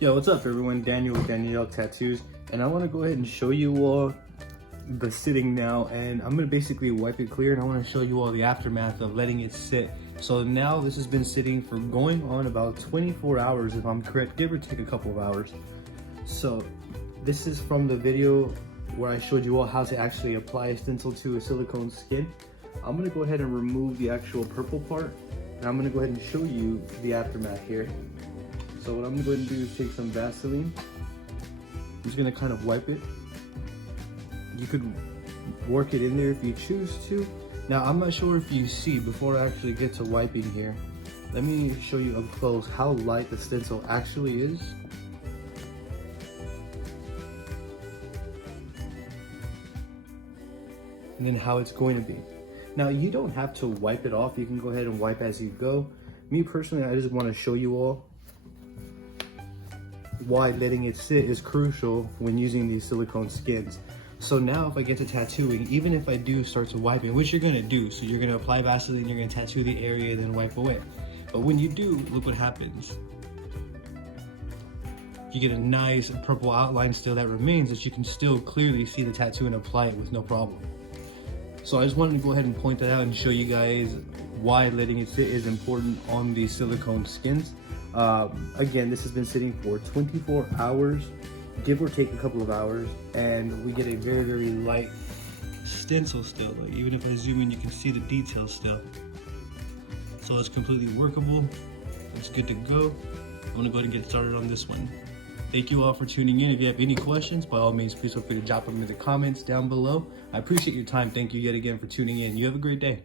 Yo, what's up everyone? Daniel with Danielle Tattoos, and I want to go ahead and show you all the sitting now, and I'm going to basically wipe it clear, and I want to show you all the aftermath of letting it sit. So now this has been sitting for going on about 24 hours if I'm correct, give or take a couple of hours. So this is from the video where I showed you all how to actually apply a stencil to a silicone skin. I'm going to go ahead and remove the actual purple part, and I'm going to go ahead and show you the aftermath here. So what I'm going to go ahead and do is take some Vaseline. I'm just going to kind of wipe it. You could work it in there if you choose to. Now I'm not sure if you see, before I actually get to wiping here, let me show you up close how light the stencil actually is. And then how it's going to be. Now you don't have to wipe it off, you can go ahead and wipe as you go. Me personally, I just want to show you all why letting it sit is crucial when using these silicone skins. So now if I get to tattooing, even if I do start to wipe it, which you're gonna do, so you're gonna apply Vaseline, you're gonna tattoo the area, then wipe away. But when you do, look what happens. You get a nice purple outline still that remains, that you can still clearly see the tattoo and apply it with no problem. So I just wanted to go ahead and point that out and show you guys why letting it sit is important on these silicone skins. Again, this has been sitting for 24 hours, give or take a couple of hours, and we get a very, very light stencil still. Like, even if I zoom in, you can see the details still. So it's completely workable. It's good to go. I'm gonna go ahead and get started on this one. Thank you all for tuning in. If you have any questions, by all means, please feel free to drop them in the comments down below. I appreciate your time. Thank you yet again for tuning in. You have a great day.